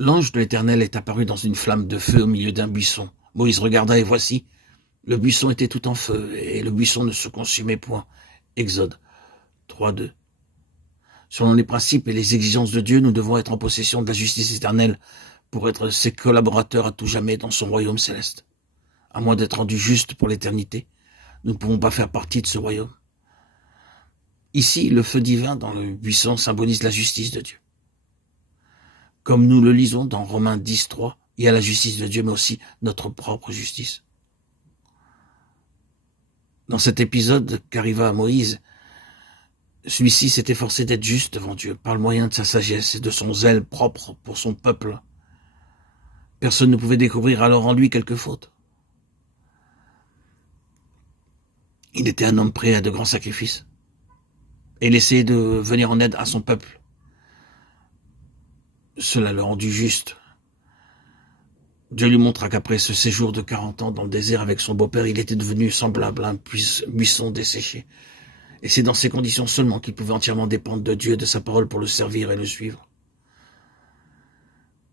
L'ange de l'Éternel est apparu dans une flamme de feu au milieu d'un buisson. Moïse regarda et voici, le buisson était tout en feu et le buisson ne se consumait point. Exode 3:2. Selon les principes et les exigences de Dieu, nous devons être en possession de la justice éternelle pour être ses collaborateurs à tout jamais dans son royaume céleste. À moins d'être rendus justes pour l'éternité, nous ne pouvons pas faire partie de ce royaume. Ici, le feu divin dans le buisson symbolise la justice de Dieu. Comme nous le lisons dans Romains 10:3, il y a la justice de Dieu, mais aussi notre propre justice. Dans cet épisode qu'arriva à Moïse, celui-ci s'est efforcé d'être juste devant Dieu par le moyen de sa sagesse et de son zèle propre pour son peuple. Personne ne pouvait découvrir alors en lui quelque faute. Il était un homme prêt à de grands sacrifices et il essayait de venir en aide à son peuple. Cela le rendit juste. Dieu lui montra qu'après ce séjour de 40 ans dans le désert avec son beau-père, il était devenu semblable à un buisson desséché. Et c'est dans ces conditions seulement qu'il pouvait entièrement dépendre de Dieu et de sa parole pour le servir et le suivre.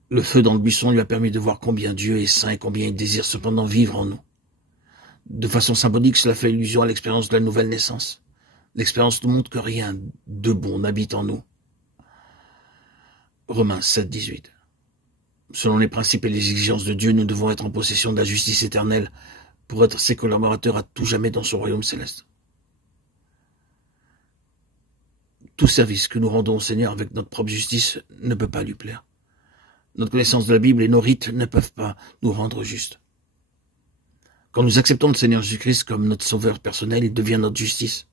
Le feu dans le buisson lui a permis de voir combien Dieu est saint et combien il désire cependant vivre en nous. De façon symbolique, cela fait allusion à l'expérience de la nouvelle naissance. L'expérience nous montre que rien de bon n'habite en nous. Romains 7:18. Selon les principes et les exigences de Dieu, nous devons être en possession de la justice éternelle pour être ses collaborateurs à tout jamais dans son royaume céleste. Tout service que nous rendons au Seigneur avec notre propre justice ne peut pas lui plaire. Notre connaissance de la Bible et nos rites ne peuvent pas nous rendre justes. Quand nous acceptons le Seigneur Jésus-Christ comme notre sauveur personnel, il devient notre justice.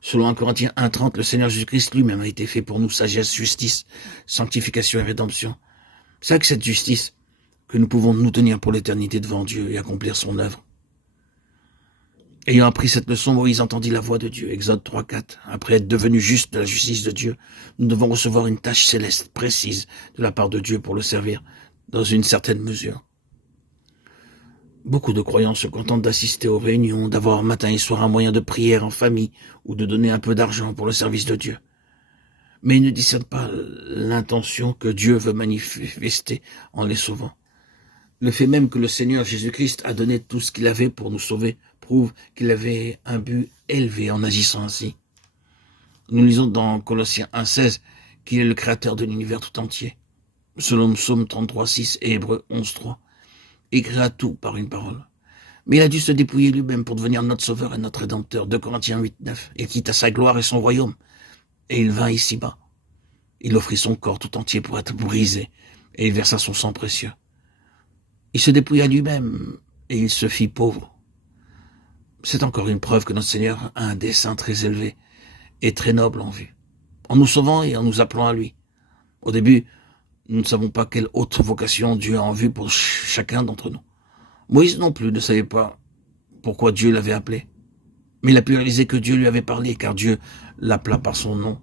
Selon 1 Corinthiens 1:30, le Seigneur Jésus-Christ lui-même a été fait pour nous sagesse, justice, sanctification et rédemption. C'est avec cette justice que nous pouvons nous tenir pour l'éternité devant Dieu et accomplir son œuvre. Ayant appris cette leçon, Moïse entendit la voix de Dieu, Exode 3:4. Après être devenu juste de la justice de Dieu, nous devons recevoir une tâche céleste précise de la part de Dieu pour le servir dans une certaine mesure. Beaucoup de croyants se contentent d'assister aux réunions, d'avoir matin et soir un moyen de prière en famille ou de donner un peu d'argent pour le service de Dieu. Mais ils ne discernent pas l'intention que Dieu veut manifester en les sauvant. Le fait même que le Seigneur Jésus-Christ a donné tout ce qu'il avait pour nous sauver prouve qu'il avait un but élevé en agissant ainsi. Nous lisons dans Colossiens 1:16 qu'il est le créateur de l'univers tout entier. Selon Psaume 33:6 et Hébreux 11:3, il créa tout par une parole. Mais il a dû se dépouiller lui-même pour devenir notre sauveur et notre rédempteur. 2 Corinthiens 8:9. Il quitta sa gloire et son royaume, et il vint ici-bas. Il offrit son corps tout entier pour être brisé, et il versa son sang précieux. Il se dépouilla lui-même, et il se fit pauvre. C'est encore une preuve que notre Seigneur a un dessein très élevé et très noble en vue, en nous sauvant et en nous appelant à lui. Au début, nous ne savons pas quelle haute vocation Dieu a en vue pour chacun d'entre nous. Moïse non plus ne savait pas pourquoi Dieu l'avait appelé, mais il a pu réaliser que Dieu lui avait parlé, car Dieu l'appela par son nom